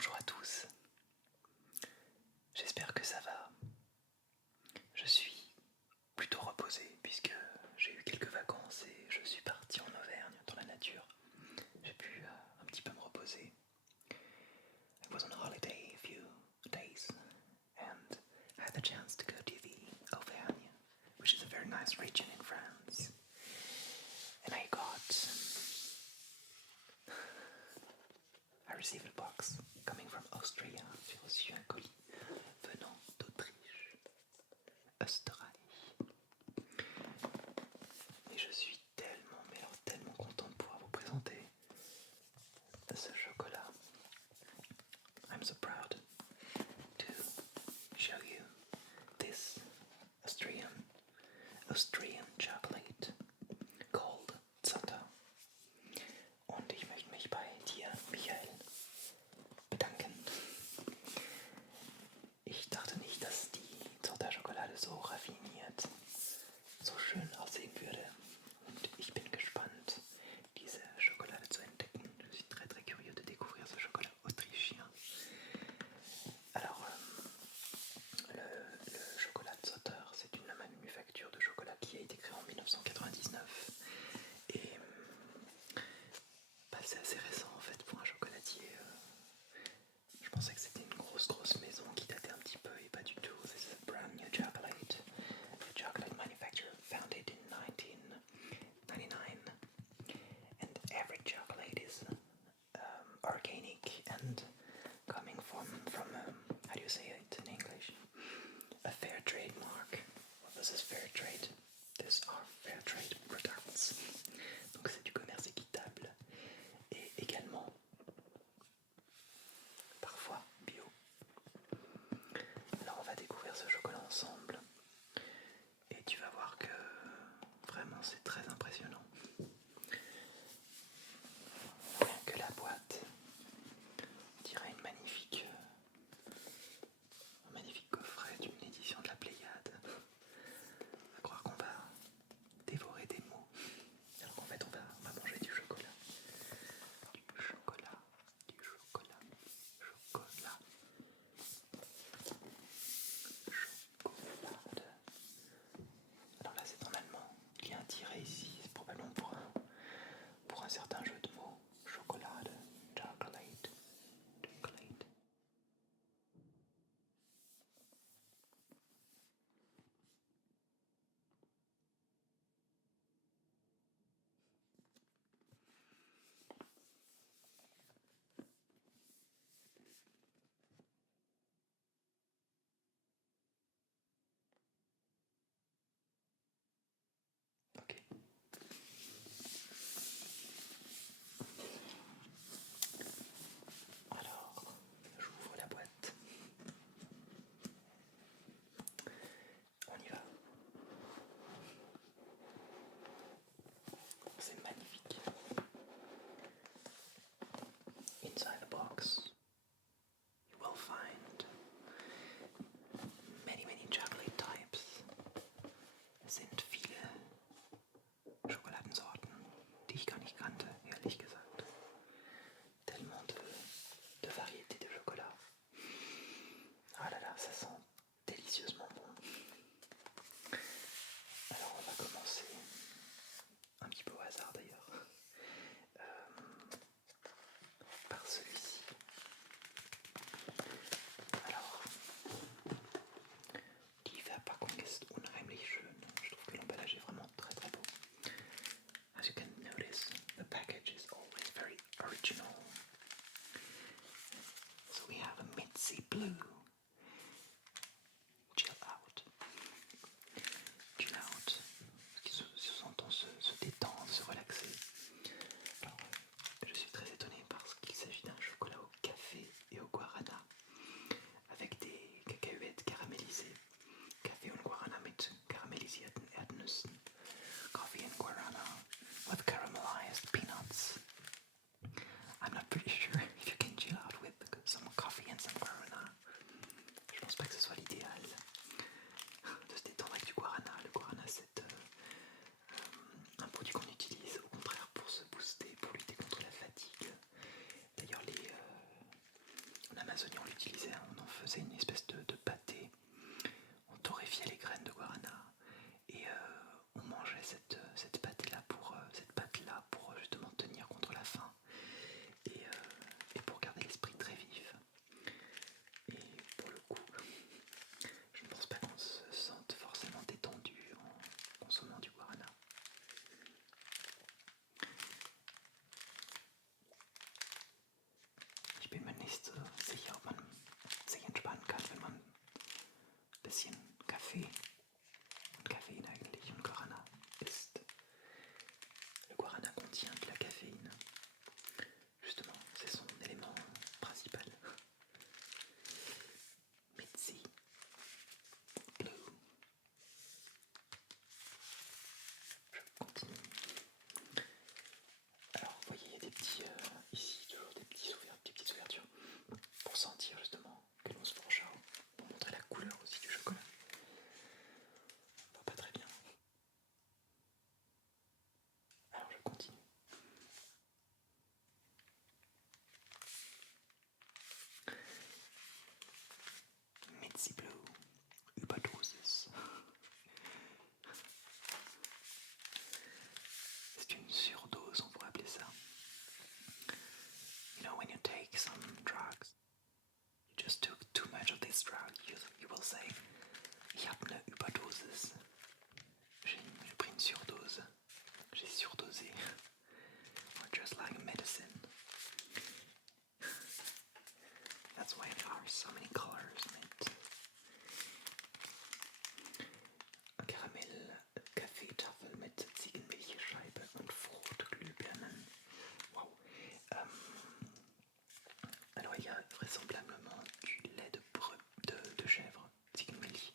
Bonjour à tous, j'espère que ça va. Je suis plutôt reposé puisque j'ai eu quelques vacances et je suis parti en Auvergne dans la nature. J'ai pu un petit peu me reposer. I was on holiday a few days and had the chance to go to the Auvergne, which is a very nice region in France. And I received a box coming from Austria. J'ai reçu un colis venant d'Autriche, Österreich. Et je suis tellement, mais alors tellement content de pouvoir vous présenter ce chocolat. I'm so proud to show you this Austrian chocolate called Zotter. Und ich möchte mich bei dir, Michael, bedanken. Ich dachte nicht, dass die Zotter-Schokolade so raffiniert, so schön aussehen würde. Und ich bin gespannt, diese Schokolade zu entdecken. Je suis très très curieux de découvrir ce chocolat autrichien. Alors, le chocolat Zotter, c'est une manufacture de chocolat qui a été créée en 1999. Et c'est assez récent en fait pour un chocolatier. Je pensais que c'était une grosse maison qui datait un petit peu et pas du tout. This is a brand new chocolate. A chocolate manufacturer founded in 1999. And every chocolate is organic and coming from how do you say it in English? A fair trade mark. Well, this is fair trade. These are fair trade products. Donc c'est du commerce équitable et également parfois bio. Alors on va découvrir ce chocolat ensemble et tu vas voir que vraiment c'est très impressionnant. Rien que la boîte, on dirait un magnifique coffret d'une édition de la Pléiade. On va croire qu'on va dévorer des mots, alors qu'en fait on va manger du chocolat. Chocolade. Alors là c'est en allemand, il y a un tiret ici, c'est probablement pour un certain jeu de mots. Chocolade, chocolate. Ok. Alors, j'ouvre la boîte. On y va. C'est magnifique. Inside the box, you will find many chocolate types. Es sind viele Schokoladensorten, die ich gar nicht kannte, ehrlich gesagt. Tellement de variétés de chocolat. Ah là là, ça sent délicieusement bon. Alors on va commencer un petit peu au hasard d'ailleurs par celui-ci. Alors, die Verpackung ist unheimlich schön. Je trouve que l'emballage est vraiment très très beau. As you can notice, the package is always very original. So we have a Mitzi Blue Chill Out. Chill Out, qui s'entend se détendre, se relaxer. Alors, je suis très étonné parce qu'il s'agit d'un chocolat au café et au guarana avec des cacahuètes caramélisées. Kaffee und Guarana mit karamellisierten Erdnüssen. Coffee and guarana with caramelized peanuts. I'm not pretty sure if you can chill out with some coffee and some guarana. cette pâte-là pour justement tenir contre la faim et pour garder l'esprit très vif. Et pour le coup, je ne pense pas qu'on se sente forcément détendu en consommant du guarana. Ich bin mir nicht so sicher, ob man sich entspannen kann, wenn man ein bisschen Kaffee und Koffein eigentlich und Guarana isst. Le guarana contient de la caféine. Justement, c'est son élément principal. Mitzi Blue. Je continue. Alors, vous voyez, il y a des petits, ici, toujours des petites ouvertures pour sentir justement que l'on se fourchard, pour montrer la couleur aussi du chocolat. On voit pas très bien. Alors, je continue. Mitzi Blue, Überdosis. C'est une surdose, on pourrait appeler ça. You know, when you take some drugs, you just took too much of this drug, you will say, ich habe eine Überdosis. J'ai pris une surdose. J'ai surdosé. Or just like medicine. That's why there are so many colors in it. Karamell, Kaffeetafel mit Ziegenmilchscheibe und Fruchtglühbirnen. Wow. Alors il y a vraisemblablement du lait de chèvre, Ziegenmilch,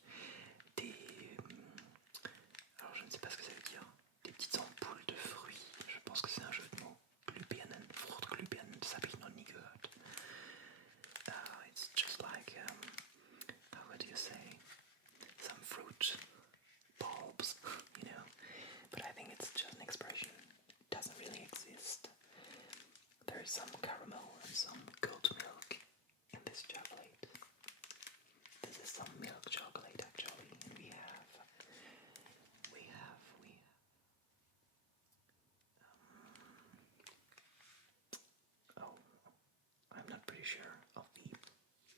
alors je ne sais pas ce que ça veut dire, des petites ampoules de fruits, je pense que c'est un jeu de mots. Glühbirnen, Fruchtglühbirnen, das habe ich noch nie gehört. It's just like, how do you say, some fruit bulbs, you know, but I think it's just an expression, it doesn't really exist. There is some caramel and some goat milk in this chocolate. This is some milk chocolate actually, and we have oh, I'm not pretty sure of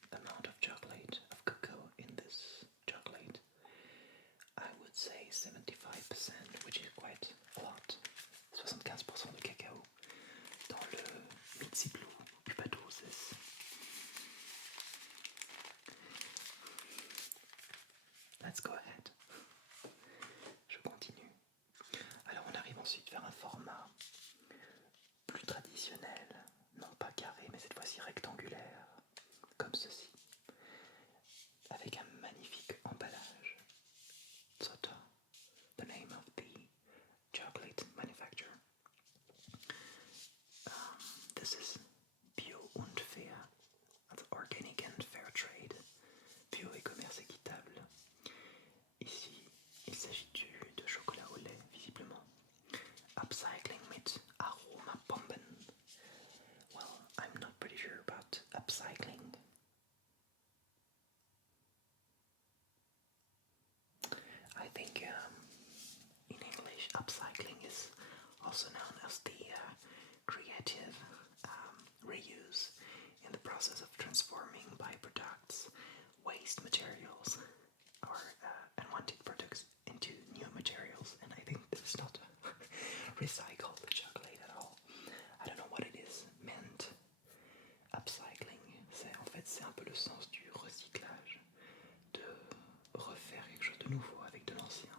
the amount of chocolate, of cocoa in this chocolate. I would say 75%, which is quite a lot. 75% de cacao dans le Mitzi Blue Überdosis. Let's go ahead. Je continue. Alors on arrive ensuite vers un format plus traditionnel, non pas carré mais cette fois-ci rectangulaire, comme ceci, avec un magnifique emballage. Zotter, the name of the chocolate manufacturer. This is Bio und Fair, that's organic and fair trade, bio et commerce équitable. Ici, il s'agit de chocolat au lait, visiblement. Upcycling mit Aromabomben. Well, I'm not pretty sure about upcycling. I think in English, upcycling is also known as the creative reuse in the process of transforming byproducts, waste materials, or unwanted products into new materials. And I think this is not recycled chocolate at all. I don't know what it is meant. Upcycling, c'est un peu le sens du recyclage, de refaire quelque chose de nouveau avec de l'ancien.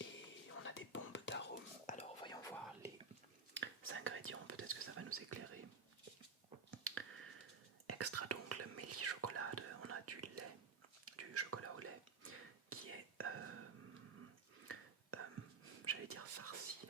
Et on a des bombes d'arômes. Alors voyons voir les ingrédients, peut-être que ça va nous éclairer. Extra donc le Milchschokolade, on a du lait, du chocolat au lait, qui est, j'allais dire farci,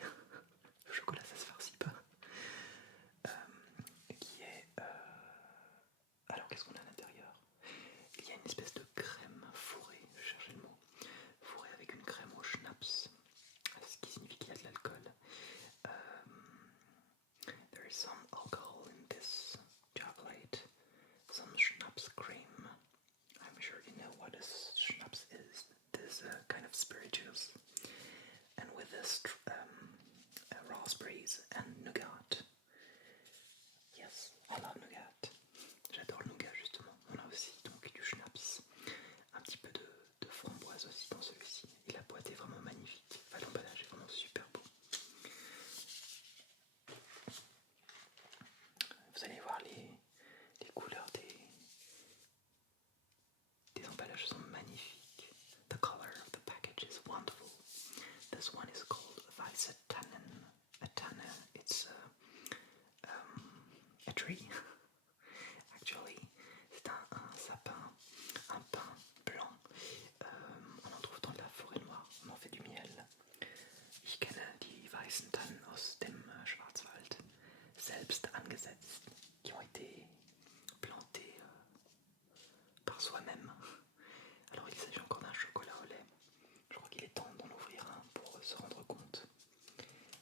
Weißentannen aus dem Schwarzwald selbst angesetzt, qui ont été plantés par soi-même. Alors il s'agit encore d'un chocolat au lait. Je crois qu'il est temps d'en ouvrir un pour se rendre compte.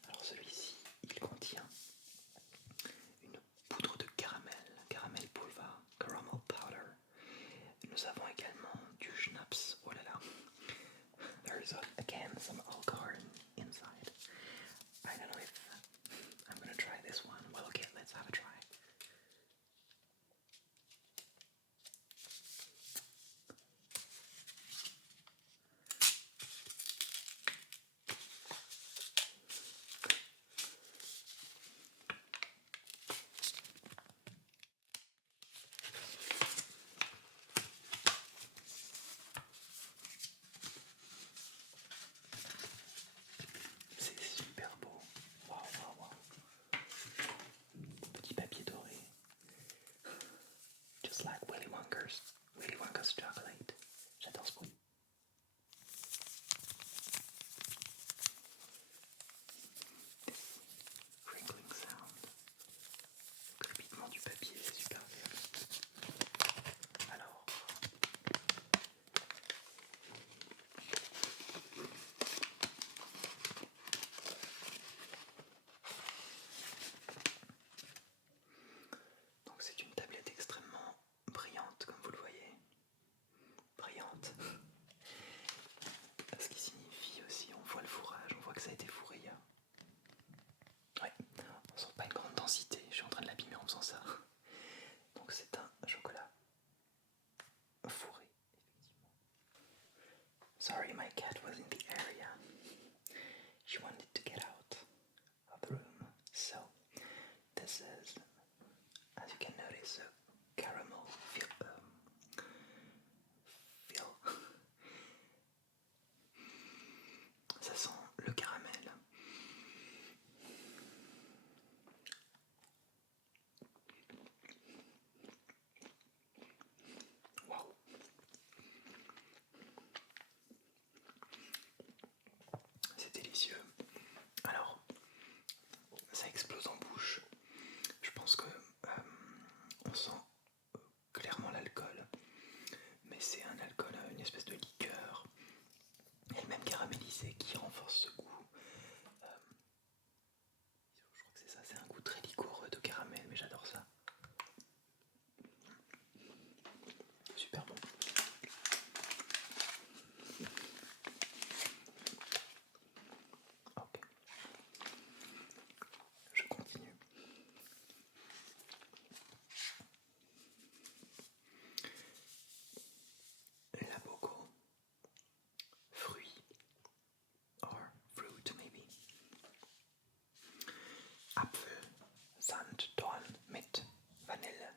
Alors celui-ci, il contient une poudre de caramel pulver, caramel powder. Nous avons également du schnapps. Oh là là. There's again some alcohol inside. I don't know if I'm gonna try this one. Well, okay, let's have a try. C'est super beau. Wow, wow, wow. Petit papier doré. Just like Willy Wonka's chocolate. J'adore ce bruit. Crinkling sound. Le crépitement du papier, c'est super agréable. Alors, donc c'est une tablette extrêmement brillante, comme vous le voyez. Brillante. Ce qui signifie aussi, on voit le fourrage, on voit que ça a été fourré hier. Ouais, on sent pas une grande densité, je suis en train de l'abîmer en faisant ça. Donc c'est un chocolat fourré, effectivement. Sorry, my cat was in the area. She wanted to get out of the room. So this is, as you can notice, a caramel feel. Ça sent le caramel. Waouh. C'est délicieux. Alors, ça explose en bouche. Je pense que on sent clairement l'alcool, mais c'est un alcool, une espèce de liqueur, elle-même caramélisée, qui renforce ce goût. Je crois que c'est ça, c'est un goût très liquoreux de caramel, mais j'adore ça. Super bon. Ok. Je continue. La Boco. Fruit. Or fruit maybe. Apfel, Sanddorn mit Vanille.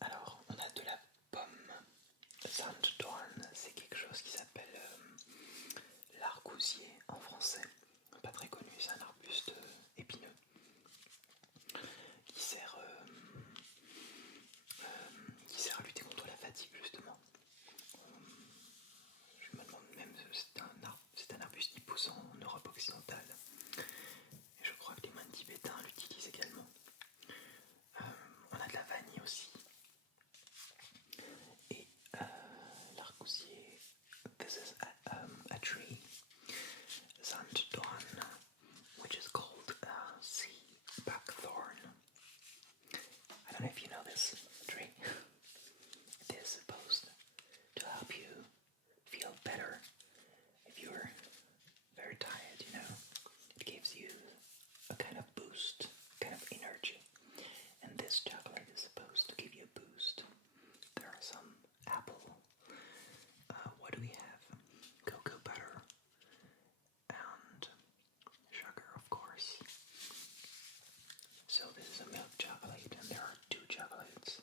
Alors, on a de la pomme. Sanddorn, c'est quelque chose qui s'appelle l'argousier en français. Pas très connu, c'est un arbuste épineux qui sert à lutter contre la fatigue, justement. Je me demande même, c'est un arbuste qui pousse en Europe occidentale. Et je crois que les moines tibétains l'utilisent également. On a de la vanille aussi. Et l'argousier, this is a tree, Sanddorn, which is called sea buckthorn. I don't know if you know this tree. It is supposed to help you feel better if you're very tired, you know. It gives you a kind of boost, kind of energy. And this chocolate is supposed to give you a boost. There are some apple. What do we have? Cocoa butter and sugar, of course. So this is a milk chocolate, and there are two chocolates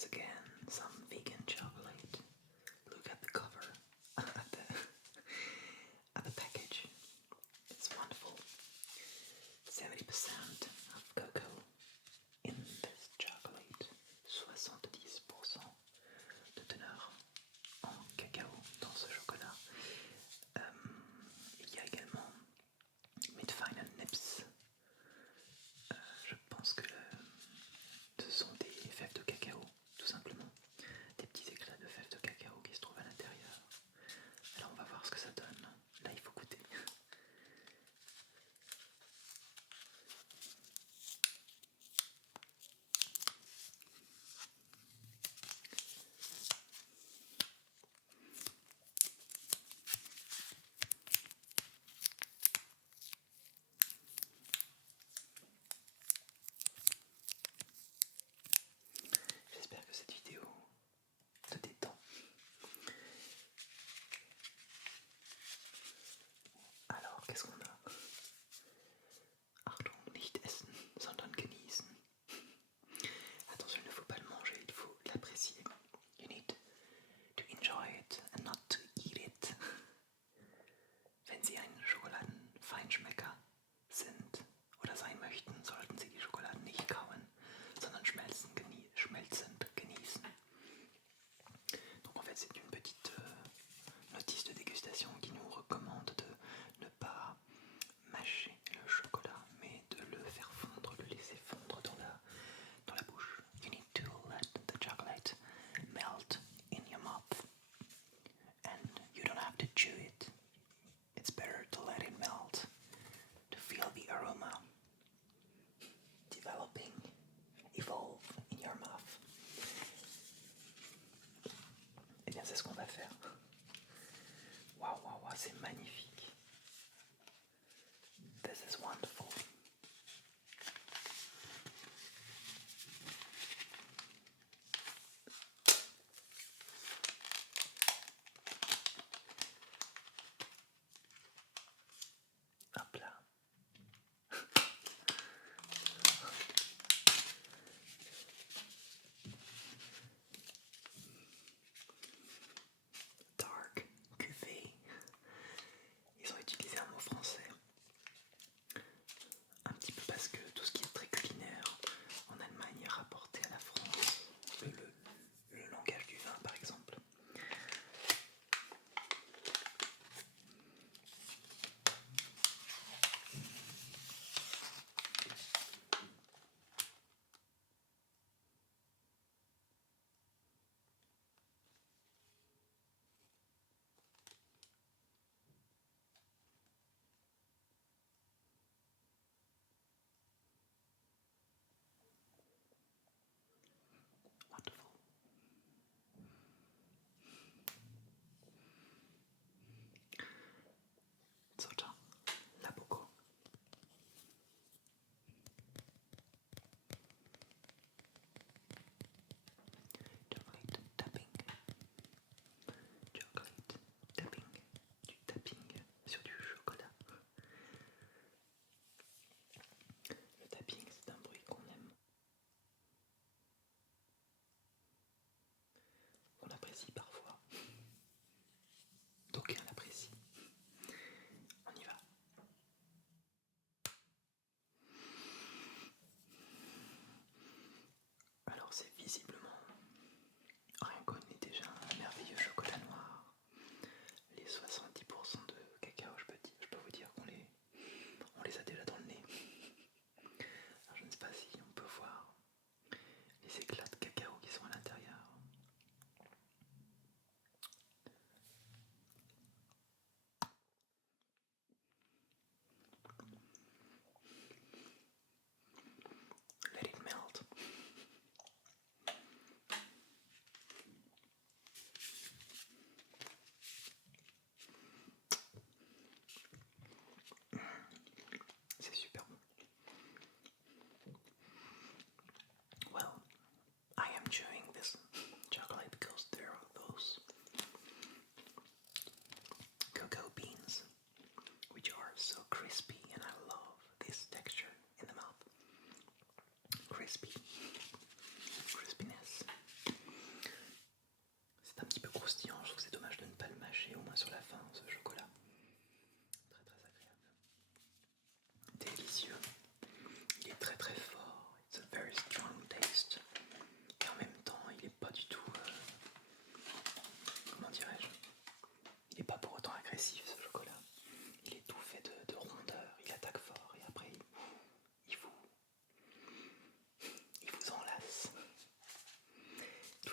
is again some vegan chocolate. Look at the cover, at the package. It's wonderful. 70% of cocoa in this chocolate. 70% de teneur en cacao dans ce chocolat. Il y a également mit feinen Nips. Je pense que ce sont des fèves de cacao, tout simplement. Des petits éclats de fèves de cacao qui se trouvent à l'intérieur. Alors on va voir ce que ça donne. Là il faut goûter. J'espère que cette vidéo te détend. Alors, qu'est-ce qu'on a? Achtung, nicht essen, sondern genießen. Attention, il ne faut pas le manger, il faut l'apprécier. You need to enjoy it and not to eat it. Wenn Sie ein Schokoladenfeinschmecker sind oder sein möchten, sollten Sie die Schokolade nicht kauen, sondern schmelzend genießen. Donc en fait c'est une petite notice de dégustation qui nous recommande de ne pas mâcher le chocolat, mais de le faire fondre, le laisser fondre dans la bouche. You need to let the chocolate melt in your mouth, and you don't have to chew it. It's better to let it melt, to feel the aroma developing, evolve in your mouth. Et bien c'est ce qu'on va faire. Waouh, waouh, waouh, c'est magnifique. This is wonderful. Hop là. Dark, cuvée. Ils ont utilisé un mot français. Un petit peu parce que tout ce qui est très culinaire en Allemagne est rapporté à la France. Le langage du vin par exemple. Wonderful. Zocha, la Boko. Chocolate tapping. Chocolate tapping. Du tapping sur du chocolat. Le tapping, c'est un bruit qu'on aime. On apprécie parfois. D'aucuns l'apprécient. On y va. Alors c'est visiblement rien qu'on est déjà un merveilleux chocolat noir. Les 70% de cacao, je peux vous dire qu'on les a déjà dans le nez. Alors je ne sais pas si on peut voir les éclats de cacao qui sont à l'intérieur. Let it melt.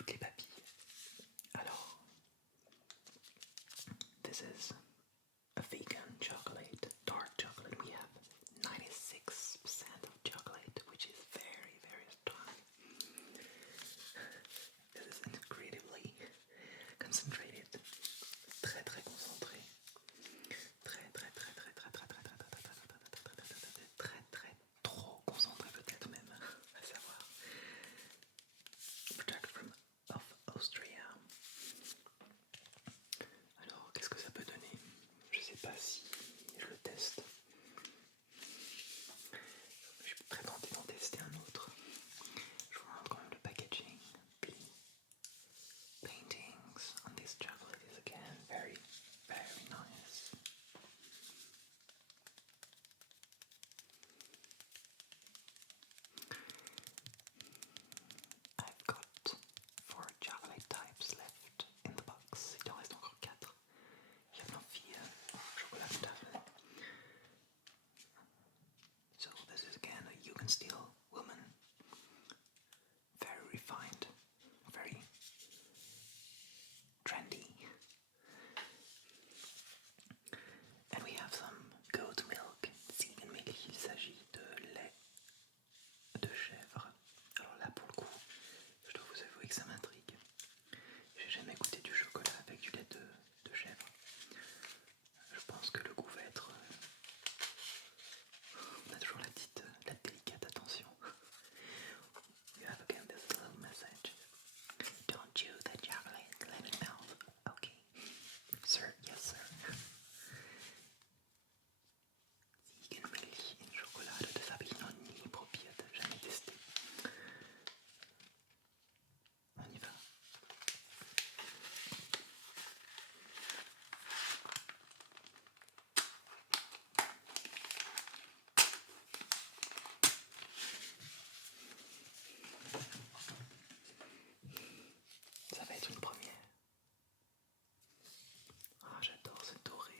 toutes les papilles. Alors, this is a vegan chocolate, dark chocolate. We have 96% of chocolate, which is very, very strong. This is incredibly concentrated, très très concentré, très trop concentré peut-être même, à savoir. Product from of Austria. Alors, qu'est-ce que ça peut donner? Je sais pas si je le teste. Je suis très tenté d'en tester un autre. Je vous montre quand même le packaging. The paintings on this chocolate is again very, very nice. I've got 4 chocolate types left in the box. Il en reste encore 4. Il y a nog 4 chocoladetafeln. So this is again a Jugendstil woman. Very refined, very trendy. And we have some goat milk, vegan milk. Il s'agit de lait de chèvre. Alors là pour le coup, je dois vous avouer que ça m'intrigue. J'ai jamais goûté du chocolat avec du lait de chèvre. Je pense que le goût va être... on a toujours la délicate attention. You have again this little message. Don't chew the chocolate, let it melt. Okay. Sir, yes sir. Ziegenmilch in Schokolade, das habe ich noch nie probiert, jamais testé. On y va. Ça va être une première. Ah, j'adore ce doré,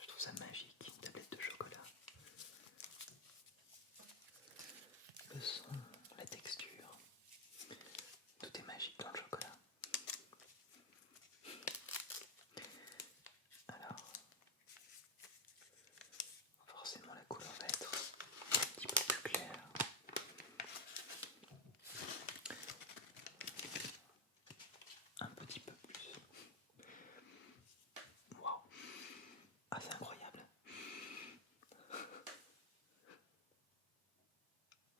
je trouve ça magique, une tablette de chocolat. Le son, la texture, tout est magique dans le chocolat. Alors, forcément la couleur va être un petit peu plus claire. Un petit peu plus. Waouh! Ah, c'est incroyable.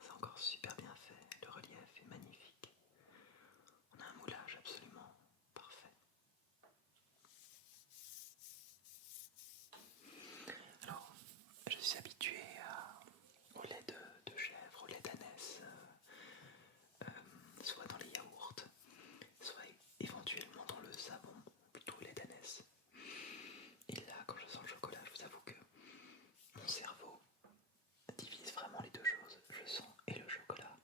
C'est encore super bien fait, le relief est magnifique. On a un moulage absolument parfait. Alors, je suis habitué au lait de chèvre, au lait d'ânesse, soit dans les yaourts, soit éventuellement dans le savon, plutôt lait d'ânesse. Et là, quand je sens le chocolat, je vous avoue que mon cerveau divise vraiment les deux choses. Je sens et le chocolat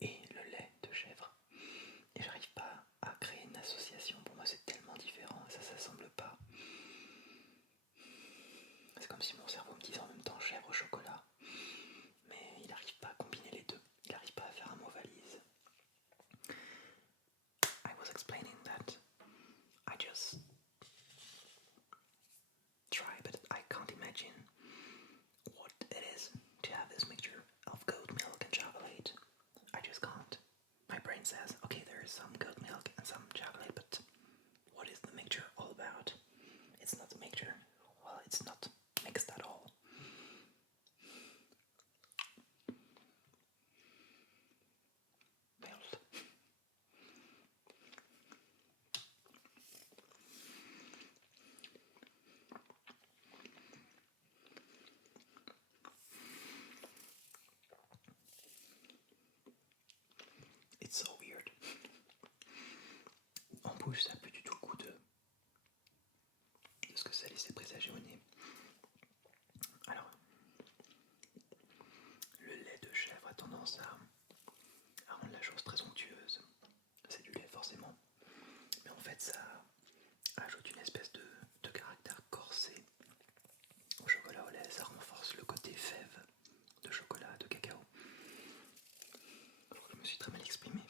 et le lait de chèvre. Et j'arrive pas à créer une association. Pour moi, c'est tellement différent et ça s'assemble pas. C'est comme si mon cerveau me disait en même temps chèvre au chocolat. Mais il n'arrive pas à combiner les deux. Il n'arrive pas à faire un mot valise. I was explaining that I just try, but I can't imagine what it is to have this mixture of goat milk and chocolate. I just can't. My brain says, okay, there is some goat milk and some chocolate, but what is the mixture all about? It's not a mixture. Well, it's not mixed at all. Melt. It's so weird. En bouche, ça n'a plus du tout le goût de ce que ça laissait présager au nez. Alors, le lait de chèvre a tendance à rendre la chose très onctueuse. C'est du lait forcément. Mais en fait, ça ajoute une espèce de caractère corsé au chocolat au lait. Ça renforce le côté fève de chocolat, de cacao. Je me suis très mal exprimé.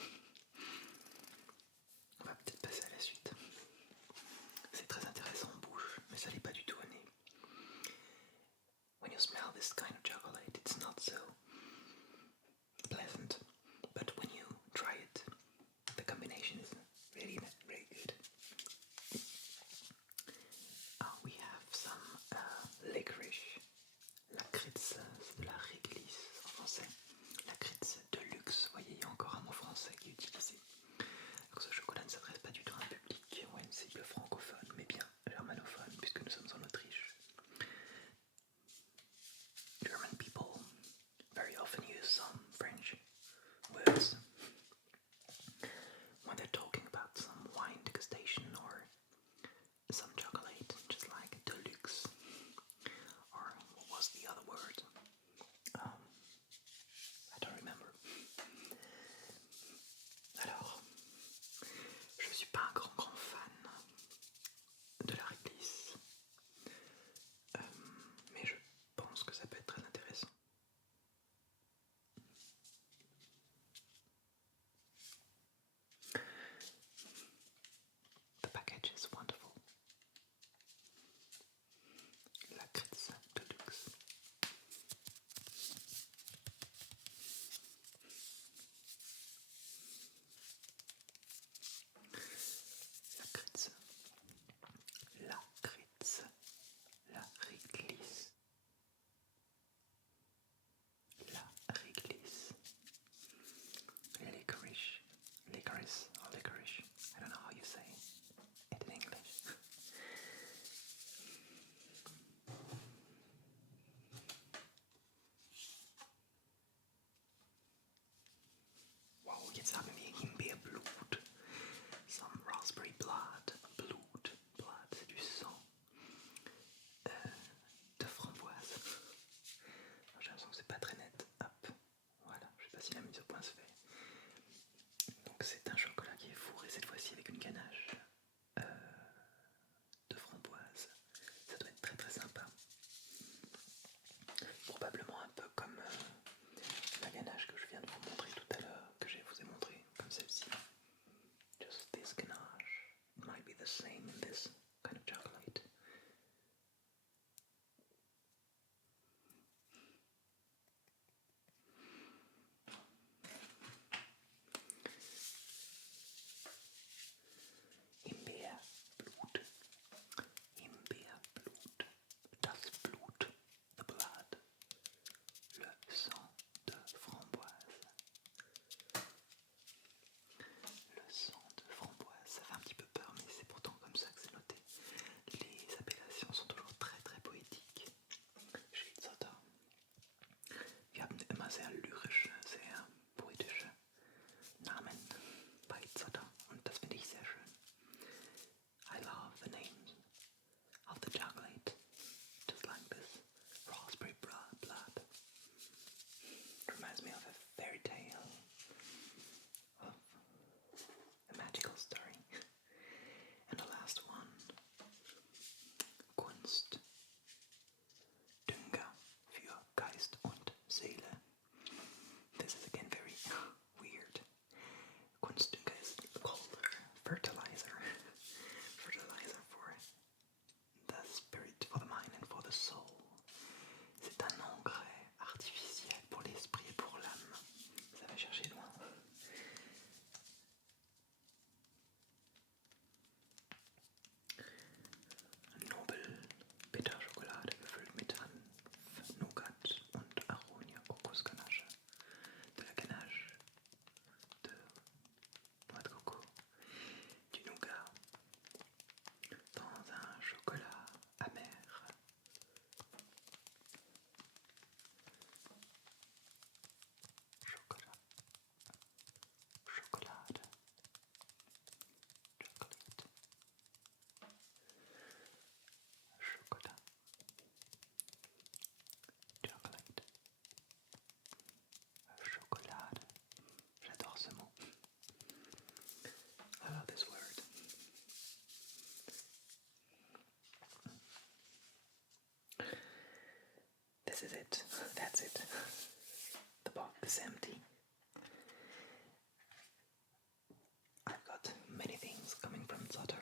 Solder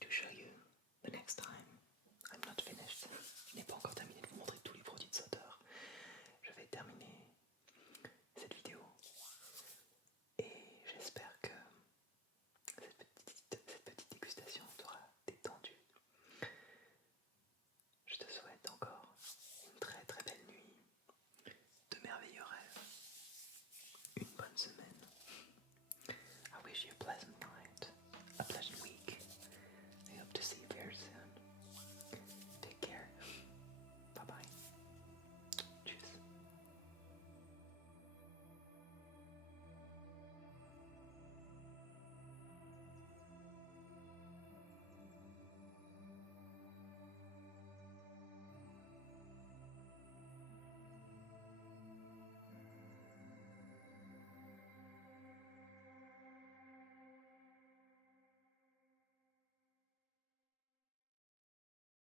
to show you the next time. I'm not finished. Je n'ai pas encore terminé de